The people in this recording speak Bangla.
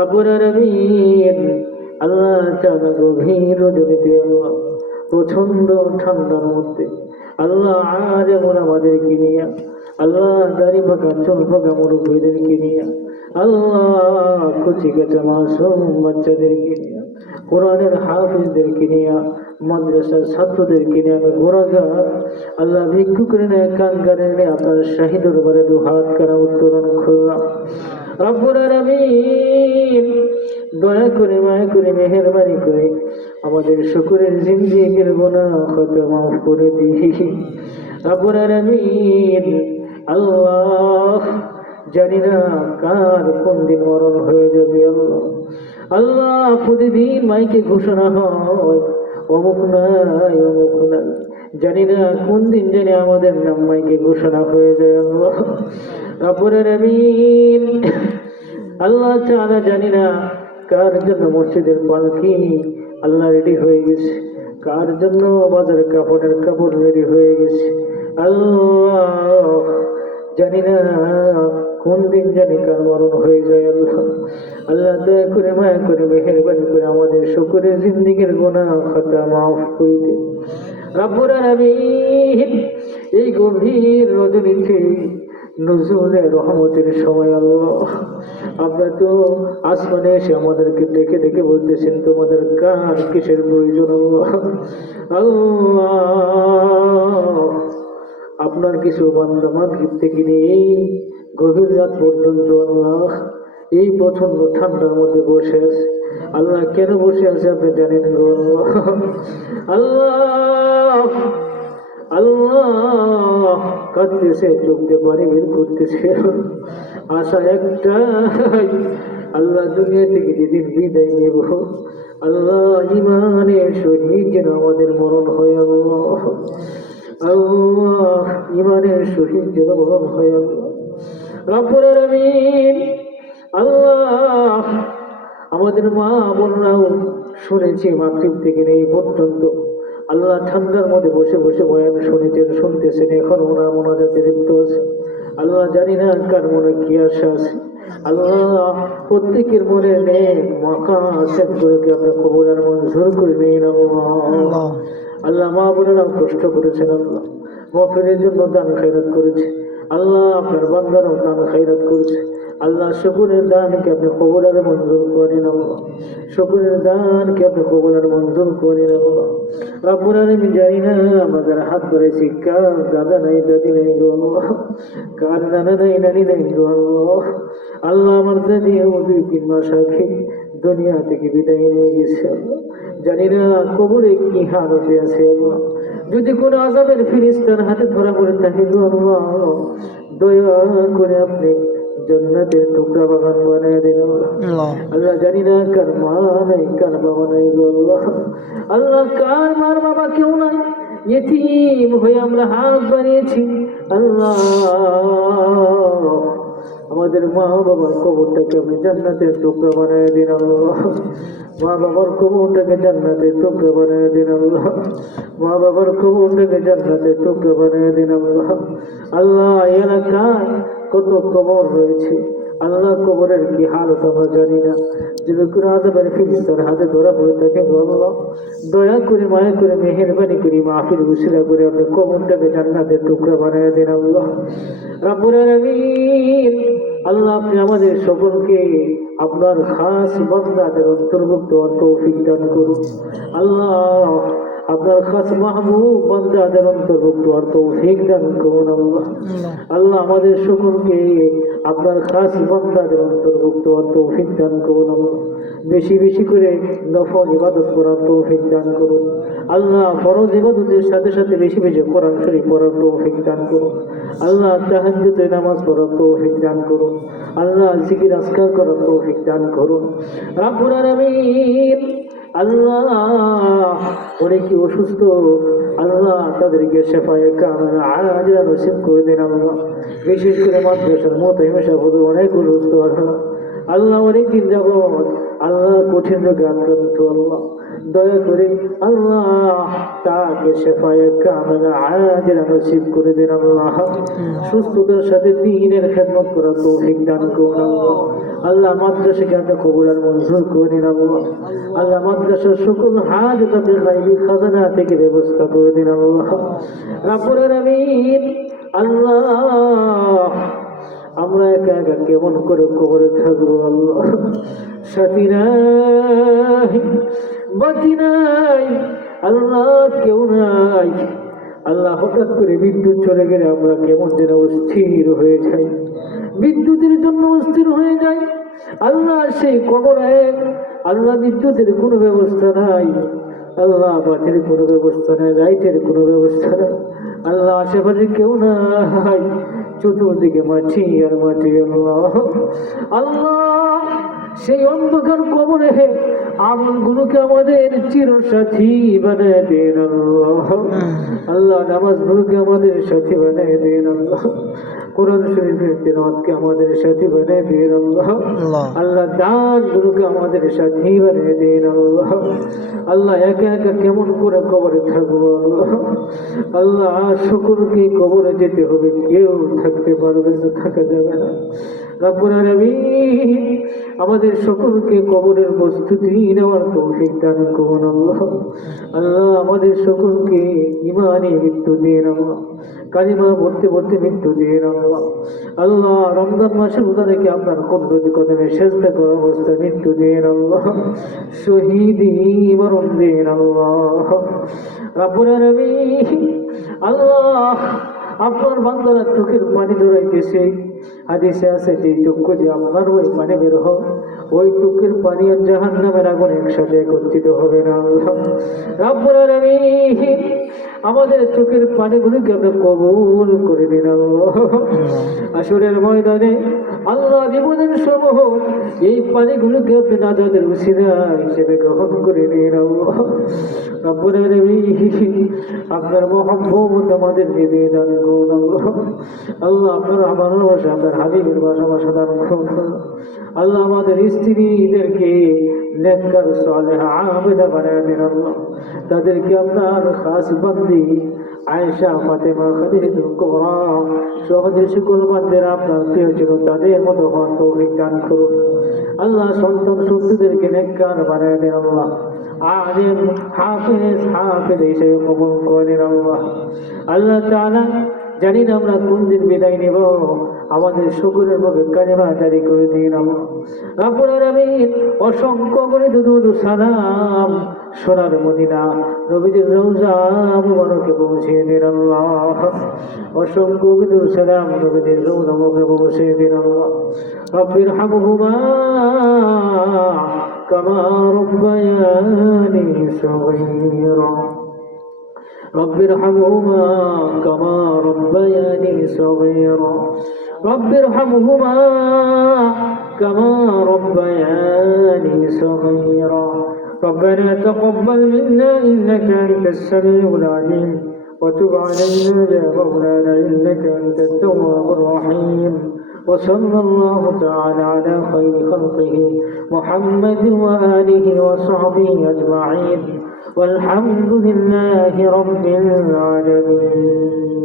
রব্বুল আলামিন আল্লাহ তাআলা গভীর রজনীতে আল্লাহ প্রচন্ড ঠান্ডার মধ্যে আল্লাহ আজ এমন আমাদেরকে নিয়ে আল্লাহ দাড়ি পাকা চুল পাকা মুরব্বীদেরকে নিয়ে আল্লাহ কচি কাঁচা মাসুম বাচ্চাদেরকে নিয়ে কোরআনের হাফিজদেরকে নিয়ে মাদ্রাসার ছাত্রদেরকে নিয়ে আমি গুনাহগার আল্লাহ ভিক্ষুকের ন্যায় কাঙ্গারের ন্যায় আপনার শাহী দরবারে দুহাত করা উত্তোলন করলাম। রব্বুল আলামিন দয়া করে মায়া করে মেহেরবানি করে আমাদের শুকরের জিন্দেগির গুনাহ খাতা মাফ করে দিই। রব্বুল আলামিন আল্লাহ জানি না কার কোন দিন মরণ হয়ে যাবে। আল্লাহ আল্লাহ প্রতিদিন মাইকে ঘোষণা হয় অমুক নাই অমুক নাই, জানি না কোন দিন জানি আমাদের নাম মাইকে ঘোষণা হয়ে যায়। আল্লাহ রব্বুল আলামিন আল্লাহ তাআলা জানি না কার জন্য মসজিদের পালকি আল্লাহ রেডি হয়ে গেছে, কার জন্য বাজারে কাপড়ের কাপড় রেডি হয়ে গেছে। আল্লাহ জানি না কোন দিন জানি কার মরণ হয়ে যায়। আল্লাহ আল্লাহ দয়া করে মায়া করে মেহেরবানি করে আমাদের শুকরের জিন্দেগির গুনাহ খাতা মাফ করে দিন। রব্বুল আলামিন এই গভীর রজনীতে নজরুলের রহমতের সময় আল্লাহ আপনারা তো আসমানে এসে আমাদেরকে ডেকে ডেকে বলতেছেন তোমাদের কার কিসের প্রয়োজন। আল্লাহ আপনার কিছু বান্দা মাগরিব থেকে নিয়ে এই গভীর রাত পর্যন্ত আল্লাহ এই প্রচন্ড ঠান্ডার মধ্যে বসে আছে। আল্লাহ কেন বসে আছে আপনি জানেন গো। আল্লাহ আল্লাহ কাঁদতেছে, চোখ দিয়ে পানি বের করতেছে, আশা একটাই আল্লাহ দুনিয়া থেকে যেদিন বিদায় নেব আল্লাহ ইমানের সহিত যেন আমাদের মরণ হয়। আল্লাহ আল্লাহ ইমানের সহিত যেন মরণ হয়। আল্লাহ রব্বুল আলামিন আল্লাহ আমাদের মা বোনরাও শুনেছি মাগরিব থেকে এই পর্যন্ত আল্লাহ ঠান্ডার মধ্যে বসে বসে বয়ান শুনেছেন শুনতেছেন, এখন ওনার মোনাজাতে লিপ্ত আছে। আল্লাহ জানি না কার মনে কি আশা আছে। আল্লাহ প্রত্যেকের মনে নেক মাকাসেদ করে কি আপনার কবুল আর মঞ্জুর করে নিন। আল্লাহ আল্লাহ মা বোনেরা কষ্ট করেছেন, আল্লাহ মাহফিলের জন্য দান খায়রাত করেছে। আল্লাহ আপনার বান্দারাও দান খায়রাত করেছে। আল্লাহ শুকরের দানকে আপনি কবুল আর মঞ্জুর করেন। আল্লাহ শুকরের দানকে আপনি কবুল আর মঞ্জুর করেন। আল্লাহ রব্বুল আলামিন জানি না আমাদের হাত ধরেছি কার দাদা নাই দাদি নাই গো আল্লাহ, কার নানা নাই নানি নাই গো আল্লাহ। আল্লাহ আমার দাদি 2-3 মাস আগে দুনিয়া থেকে বিদায় নিয়ে গেছে। আল্লাহ জানি না কবরে কি হালতে আছে। আল্লাহ যদি কোনো আযাবের ফেরেশতার হাতে ধরা পড়ে থাকে গো আল্লাহ দয়া করে আপনি জান্নাতের টুকরা বাগান বানিয়ে দিন। আল্লাহ জানি না কার মা নাই কার বাবা নাই গো আল্লাহ। আল্লাহ কার মার বাবা কেউ নাই, ইতিম হয়ে আমরা হাত বাড়িয়েছি। আল্লাহ আমাদের মা বাবার কবরটাকে আপনি জান্নাতের টুকরা বানিয়ে দিন। আল্লাহ মা বাবার কবরটাকে জান্নাতের টুকরা বানিয়ে দিন। আল্লাহ মা বাবার কবরটাকে জান্নাতের টুকরা বানিয়ে দিন। আল্লাহ আল্লাহ এলাকায় কত কবর রয়েছে, আল্লাহ কবরের কি হালত আমরা জানি না। যদি কোনো আযাবের ফেরেশতার হাতে ধরা পড়ে থাকে আল্লাহ দয়া করে মায়া করে মেহেরবানি করে মাহফিল উসিলা করে আপনি কবরটাকে জান্নাতের টুকরা বানিয়ে দিন। আল্লাহ রব্বুল আলামিন আল্লাহ আপনি আমাদের সকলকে আপনার খাস বান্দাদের অন্তর্ভুক্ত তৌফিক দান করুন। আল্লাহ আপনার খাস মাহবুব বান্দাদের অন্তর্ভুক্ত তৌফিক দান করুন। আল্লাহ আল্লাহ আমাদের সকলকে আপনার খাস বান্দাদের অন্তর্ভুক্ত তৌফিক দান করুন। আল্লাহ বেশি বেশি করে নফল ইবাদত করার তৌফিক দান করুন। আল্লাহ ফরজ ইবাদতের সাথে সাথে বেশি বেশি কোরআন শরীফ পড়ার তৌফিক দান করুন। আল্লাহ তাহাজ্জুদের নামাজ পড়ার তৌফিক দান করুন। আল্লাহ জিকির আজকার করার তৌফিক দান করুন। রব্বুল আলামিন আল্লাহ অনেকে অসুস্থ, আল্লাহ তাদেরকে শেফায়ে কামিল আজিলা নসিব করে দিন। আল্লাহ বিশেষ করে মাদ্রাসার মুতাহিমা হুজুর অনেক অসুস্থ। আল্লাহ অনেক দিন যাবত আল্লাহ কঠিন রোগে আক্রান্ত। আল্লাহ দয়া করে আল্লাহ তাকে শেফায়ে কামিলা আজেলা নসিব করে দেন আল্লাহ। সুস্থতার সাথে দ্বীনের খেদমত করার তৌফিক দান করুন আল্লাহ। আল্লাহ মাদ্রাসাকে আপনি কবুল আর মঞ্জুর করে দিন আল্লাহ। আল্লাহ মাদ্রাসার সকল হাজত আপনি গায়বী খাজানা থেকে ব্যবস্থা করে দিন আল্লাহ। রাব্বুল আলামিন আল্লাহ, আমরা একা একা কেমন করে কবরে থাকবো আল্লাহ? সাথী নাই, বাতি নাই আল্লাহ, কেউ নাই আল্লাহ। হঠাৎ করে বিদ্যুৎ চলে গেলে আমরা কেমন যেন অস্থির হয়ে যাই, বিদ্যুতের জন্য অস্থির হয়ে যাই আল্লাহ। সেই কবরে আল্লাহ বিদ্যুতের কোনো ব্যবস্থা নাই আল্লাহ, বাতির কোনো ব্যবস্থা নাই, লাইটের কোনো ব্যবস্থা নাই আল্লাহ। আশেপাশে কেউ নাই, চতুর্দিকে মাটি আর মাটি আল্লাহ। আল্লাহ সেই অন্ধকার কবরে আমলগুলোকে আমাদের চিরসাথী বানিয়ে দেন আল্লাহ। আল্লাহ নামাজগুলোকে আমাদের সাথী বানিয়ে দেন আল্লাহ। কোরআন শরীফের তিলাওয়াতকে আমাদের সাথী বানিয়ে দেন আল্লাহ। আল্লাহ দানগুলোকে আমাদের সাথী বানিয়ে দেন আল্লাহ। আল্লাহ একা একা কেমন করে কবরে থাকবো আল্লাহ? আল্লাহ সকলকে কবরে যেতে হবে, কেউ থাকতে পারবে না, থাকা যাবে না। রব্বুল আলামিন আমাদের সকলকে কবরের প্রস্তুতি নেওয়ার তৌফিক দান করুন আল্লাহ। আল্লাহ আমাদের সকলকে ঈমানে মৃত্যু দিন আল্লাহ, কালিমা পড়তে পড়তে মৃত্যু দিন আল্লাহ। আল্লাহ রমজান মাসে রোজা রেখে আপনার কুদরতি কদমে সেজদা করা অবস্থায় মৃত্যু দিন আল্লাহ। শহীদি মরণ দিন আল্লাহ। রব্বুল আলামিন আল্লাহ আপনার বান্দারা চোখের পানি ধরাইতেছে, হাদিসে আছে যে চক্ষু যে আপনার ওই পানি বের হোক, ওই চোখের পানি আর জাহান্নামের আগুন একসাথে একত্রিত হবে না আল্লাহ। রব্বুল আলামিন আমাদের চোখের পানিগুলোকে আপনি কবুল করে দিন আল্লাহ। আসরের ময়দানে আল্লাহ জীবনের সমূহ এই পানিগুলোকে আপনি নাজাতের উসিলা হিসেবে গ্রহণ করে নিন আল্লাহ। রব্বুল আলামিন আপনার মহব্বত আমাদের দিতে দান করুন আল্লাহ। আল্লাহ আপনার আমার ভাষা, আপনার হাবিবের ভাষা দান করুন আল্লাহ। আমাদের স্ত্রীদেরকে নেককার সালেহা আবেদা বানায় দিন আল্লাহ। তাদেরকে আপনার খাস বান্দি আয়েশা, ফাতেমা, খাদিজাতুল কুবরা সহজে সকল বান্দারা আপনার প্রিয় ছিল, তাদের মতো হন তৌফিক দান করুন আল্লাহ। সন্তান সন্তানদেরকে নেককার বানায় দিন আল্লাহ। আলেম হাফেজ হিসেবে কবুল করে নিন আল্লাহ। আল্লাহ তাআলা জানি না আমরা কোন দিন বিদায় নেব, আমাদের সকলের মুখে কালিমা জারি করে দিন আল্লাহ। রব্বুল আলামিন অসংখ্য করে দুরূদ সালাম সোনার মদিনা নবীজির রওজা মুবারকে পৌঁছে দিন আল্লাহ। অসংখ্য দুরূদ সালাম নবীজির রওজা মুবারকে পৌঁছে দিন আল্লাহ। রব্বির হামহুমা কামা রব্বায়ানি সগীরা, رب ارحمهما كما ربياني صغيرا، رب ارحمهما كما ربياني صغيرا. ربنا تقبل منا إنك أنت السميع العليم وتب علينا يا مولانا إنك أنت التواب الرحيم. وصلى الله تعالى على خير خلقه محمد وآله وصحبه أجمعين والحمد لله رب العالمين.